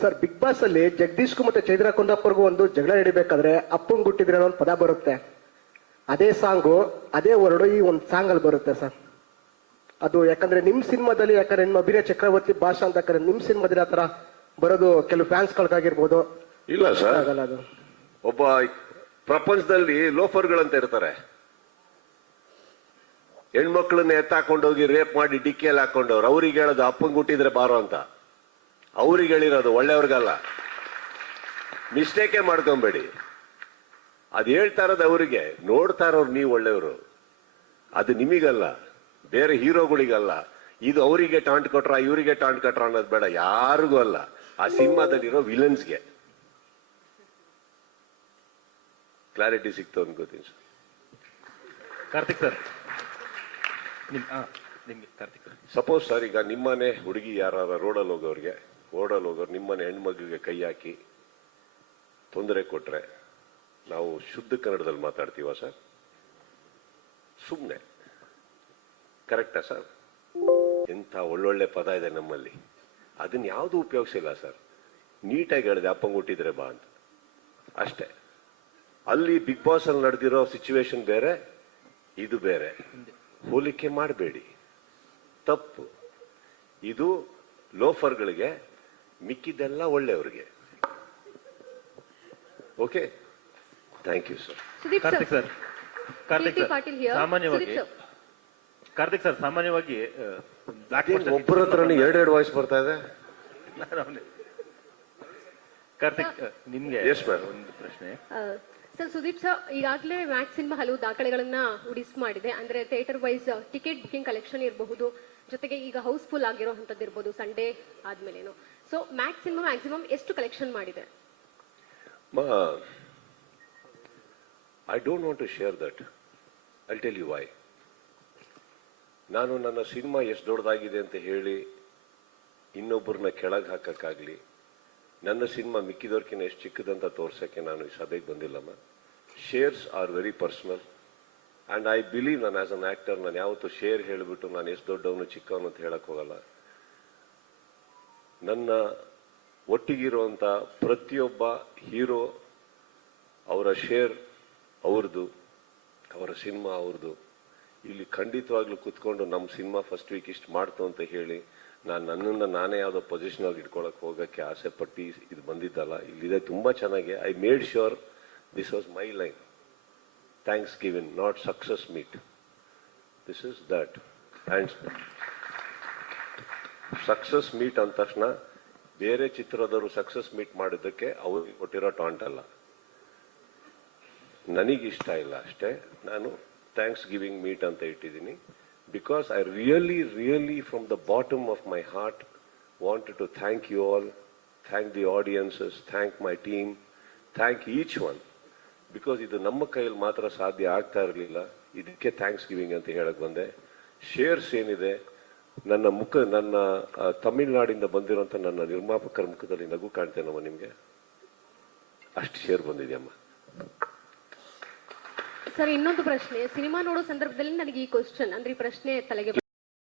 Sir big boss ಅಲ್ಲಿ ಜಗದೀಶ್ಗೂ ಮತ್ತೆ ಚೈತ್ರ ಕುಂದಾಪುರ್ಗೂ ಒಂದು ಜಗಳ ನಡಿಬೇಕಾದ್ರೆ ಅಪ್ಪಂಗ್ ಗುಟ್ಟಿದ್ರೆ ಅನ್ನೋ ಒಂದು ಪದ ಬರುತ್ತೆ. ಅದೇ ಸಾಂಗು ಅದೇ ವರ್ಡು ಈ ಒಂದು ಸಾಂಗ್ ಅಲ್ಲಿ ಬರುತ್ತೆ ಸರ್. ಅದು ಯಾಕಂದ್ರೆ ನಿಮ್ ಸಿನಿಮಾದಲ್ಲಿ ಯಾಕಂದ್ರೆ ನಿಮ್ಮ ಅಭಿನಯ ಚಕ್ರವರ್ತಿ ಭಾಷಾ ಅಂತ ಯಾಕಂದ್ರೆ ನಿಮ್ ಸಿನಿಮಾದಲ್ಲಿ ಆತರ ಬರೋದು ಕೆಲವು ಫ್ಯಾನ್ಸ್ ಗಳಿಗಾಗಿರ್ಬೋದು. ಇಲ್ಲ ಸರ್, ಆಗಲ್ಲ ಅದು. ಒಬ್ಬ ಪ್ರಪಂಚದಲ್ಲಿ ಲೋಫರ್ಗಳಂತ ಇರ್ತಾರೆ. ಹೆಣ್ಮಕ್ಳನ್ನ ಎತ್ತಾಕೊಂಡೋಗಿ ರೇಪ್ ಮಾಡಿ ಡಿಕ್ಕಿಯಲ್ಲಿ ಹಾಕೊಂಡವ್ರು. ಅವ್ರಿಗೆ ಹೇಳೋದು ಅಪ್ಪಂಗ್ ಹುಟ್ಟಿದ್ರೆ ಬಾರೋ ಅಂತ. ಅವ್ರಿಗೆ ಹೇಳಿರೋದು, ಒಳ್ಳೆಯವ್ರಿಗಲ್ಲ. ಮಿಸ್ಟೇಕೇ ಮಾಡ್ಕೊಂಬೇಡಿ. ಅದು ಹೇಳ್ತಾ ಇರೋದು ಅವರಿಗೆ, ನೋಡ್ತಾ ಇರೋರು ನೀವು ಒಳ್ಳೆಯವರು. ಅದು ನಿಮಗಲ್ಲ, ಬೇರೆ ಹೀರೋಗಳಿಗಲ್ಲ. ಇದು ಅವರಿಗೆ ಟಾಂಟ್ ಕೊಟ್ರ ಇವರಿಗೆ ಟಾಂಟ್ ಕೊಟ್ರ ಅನ್ನೋದು ಬೇಡ, ಯಾರಿಗೂ ಅಲ್ಲ. ಆ ಸಿನಿಮಾದಲ್ಲಿರೋ ವಿಲನ್ಸ್ಗೆ ಕ್ಲಾರಿಟಿ ಸಿಕ್ತು ಅನ್ಕೋತೀನಿ ಸರ್. ಕಾರ್ತಿಕ್ ಸರ್, ನಿಮ್ಗೆ ಕಾರ್ತಿಕ್ ಸರ್, ಸಪೋಸ್ ಸರ್, ಈಗ ನಿಮ್ಮನೆ ಹುಡುಗಿ ಯಾರು ರೋಡಲ್ಲಿ ಹೋಗೋರು ನಿಮ್ಮನೆ ಹೆಣ್ಮಗಿಗೆ ಕೈ ಹಾಕಿ ತೊಂದರೆ ಕೊಟ್ರೆ ನಾವು ಶುದ್ಧ ಕನ್ನಡದಲ್ಲಿ ಮಾತಾಡ್ತೀವ ಸರ್? ಸುಮ್ಮನೆ ಕರೆಕ್ಟಾ ಸರ್? ಎಂಥ ಒಳ್ಳೊಳ್ಳೆ ಪದ ಇದೆ ನಮ್ಮಲ್ಲಿ, ಅದನ್ನ ಯಾವುದು ಉಪಯೋಗಿಸಿಲ್ಲ ಸರ್. ನೀಟಾಗಿ ಹೇಳಿದೆ, ಅಪ್ಪಂಗ್ ಹುಟ್ಟಿದ್ರೆ ಬಾ ಅಂತ ಅಷ್ಟೇ. ಅಲ್ಲಿ ಬಿಗ್ ಬಾಸ್ ಅಲ್ಲಿ ನಡೆದಿರೋ ಸಿಚುವೇಶನ್ ಬೇರೆ, ಇದು ಬೇರೆ. ಹೋಲಿಕೆ ಮಾಡಬೇಡಿ, ತಪ್ಪು. ಇದು ಲೋಫರ್ಗಳಿಗೆ, ಮಿಕ್ಕಿದ್ದೆಲ್ಲ ಒಳ್ಳೆಯವ್ರಿಗೆ. Okay, thank you sir. Karthik sir, ಸಾಮಾನ್ಯವಾಗಿ ಒಬ್ಬರ ಹತ್ರನೇ ಎರಡೆರಡು ವಾಯ್ಸ್ ಬರ್ತಾ ಇದೆ. ಕಾರ್ತಿಕ್, ನಿಮ್ಗೆ ಎಸ್ ಮ್ಯಾಮ್ ಒಂದು ಪ್ರಶ್ನೆ ಸರ್. ಸುದೀಪ್ ಸರ್, ಈಗಾಗಲೇ ಮ್ಯಾಕ್ಸ್ ಸಿನಿಮಾ ಹಲವು ದಾಖಲೆಗಳನ್ನ ಉಡಿಸ್ ಮಾಡಿದೆ. ಅಂದ್ರೆ theatre wise ticket booking collection ಇರಬಹುದು, ಜೊತೆಗೆ ಈಗ ಹೌಸ್ಫುಲ್ ಆಗಿರೋಂಥದ್ದು ಇರ್ಬೋದು ಸಂಡೇ ಆದ್ಮೇಲೇನು. ಸೊ ಮ್ಯಾಕ್ಸ್ ಸಿನಿಮಾ ಮ್ಯಾಕ್ಸಿಮಮ್ ಎಷ್ಟು ಕಲೆಕ್ಷನ್ ಮಾಡಿದೆ? I don't want to share that. I tell you why. ನಾನು ನನ್ನ ಸಿನಿಮಾ ಎಷ್ಟು ದೊಡ್ಡದಾಗಿದೆ ಅಂತ ಹೇಳಿ ಇನ್ನೊಬ್ಬರನ್ನ ಕೆಳಗೆ ಹಾಕಕ್ಕಾಗ್ಲಿ, ನನ್ನ ಸಿನಿಮಾ ಮಿಕ್ಕಿದವ್ರಕಿನ್ನ ಎಷ್ಟು ಚಿಕ್ಕದಂತ ತೋರ್ಸಕ್ಕೆ ನಾನು ಈ ಸಭೆಗೆ ಬಂದಿಲ್ಲಮ್ಮ. Shares are very personal and I believe, ನಾನು ಆಸ್ ಅನ್ ಆಕ್ಟರ್ ನಾನು ಯಾವತ್ತೂ ಶೇರ್ ಹೇಳಿಬಿಟ್ಟು ನಾನು ಎಷ್ಟು ದೊಡ್ಡವನು ಚಿಕ್ಕವನು ಅಂತ ಹೇಳಕ್ ಹೋಗಲ್ಲ. ನನ್ನ ಒಟ್ಟಿಗಿರುವಂಥ ಪ್ರತಿಯೊಬ್ಬ ಹೀರೋ ಅವರ ಶೇರ್ ಅವ್ರದ್ದು, ಅವರ ಸಿನಿಮಾ ಅವ್ರದ್ದು. ಇಲ್ಲಿ ಖಂಡಿತವಾಗ್ಲೂ ಕುತ್ಕೊಂಡು ನಮ್ಮ ಸಿನಿಮಾ ಫಸ್ಟ್ ವೀಕ್ ಇಷ್ಟು ಮಾಡ್ತು ಅಂತ ಹೇಳಿ ನನ್ನನ್ನು ನಾನೇ ಯಾವುದೋ ಪೊಸಿಷನ್ ಆಗಿ ಇಟ್ಕೊಳಕ್ ಹೋಗಕ್ಕೆ ಆಸೆ ಪಟ್ಟು ಇದು ಬಂದಿದ್ದಲ್ಲ. ಇಲ್ಲಿದೆ ತುಂಬಾ ಚೆನ್ನಾಗಿ. I made sure this was my line. Thanks giving, not success meet. This is that. And success meet ಅಂದ ತಕ್ಷಣ ಬೇರೆ ಚಿತ್ರದವರು ಸಕ್ಸಸ್ ಮೀಟ್ ಮಾಡಿದ್ದಕ್ಕೆ ಅವ್ರಿಗೆ ಕೊಟ್ಟಿರೋ ಟಾಂಟ್ ಅಲ್ಲ, ನನಗಿಷ್ಟ ಇಲ್ಲ ಅಷ್ಟೇ. ನಾನು ಥ್ಯಾಂಕ್ಸ್ ಗಿವಿಂಗ್ ಮೀಟ್ ಅಂತ ಇಟ್ಟಿದ್ದೀನಿ. Because I really from the bottom of my heart wanted to thank you all, thank the audiences, thank my team, thank each one. Because ಇದು ನಮ್ಮ ಕೈಯಲ್ಲಿ ಮಾತ್ರ ಸಾಧ್ಯ ಆಗ್ತಾ ಇರಲಿಲ್ಲ, ಇದಕ್ಕೆ ಥ್ಯಾಂಕ್ಸ್ ಗಿವಿಂಗ್ ಅಂತ ಹೇಳಕ್ ಬಂದೆ. ಶೇರ್ಸ್ ಏನಿದೆ, ನನ್ನ ತಮಿಳ್ನಾಡಿಂದ ಬಂದಿರೋಂಥ ನನ್ನ ನಿರ್ಮಾಪಕರ ಮುಖದಲ್ಲಿ ನಗು ಕಾಣ್ತೇನಮ್ಮ ನಿಮಗೆ, ಅಷ್ಟು ಶೇರ್ ಬಂದಿದೆಯಮ್ಮ. ಸರ್, ಇನ್ನೊಂದು ಪ್ರಶ್ನೆ. ಸಿನಿಮಾ ನೋಡೋ ಸಂದರ್ಭದಲ್ಲಿ ನನಗೆ ಈ ಕ್ವಶನ್ ಅಂದ್ರೆ ಈ ಪ್ರಶ್ನೆ ತಲೆಗೆ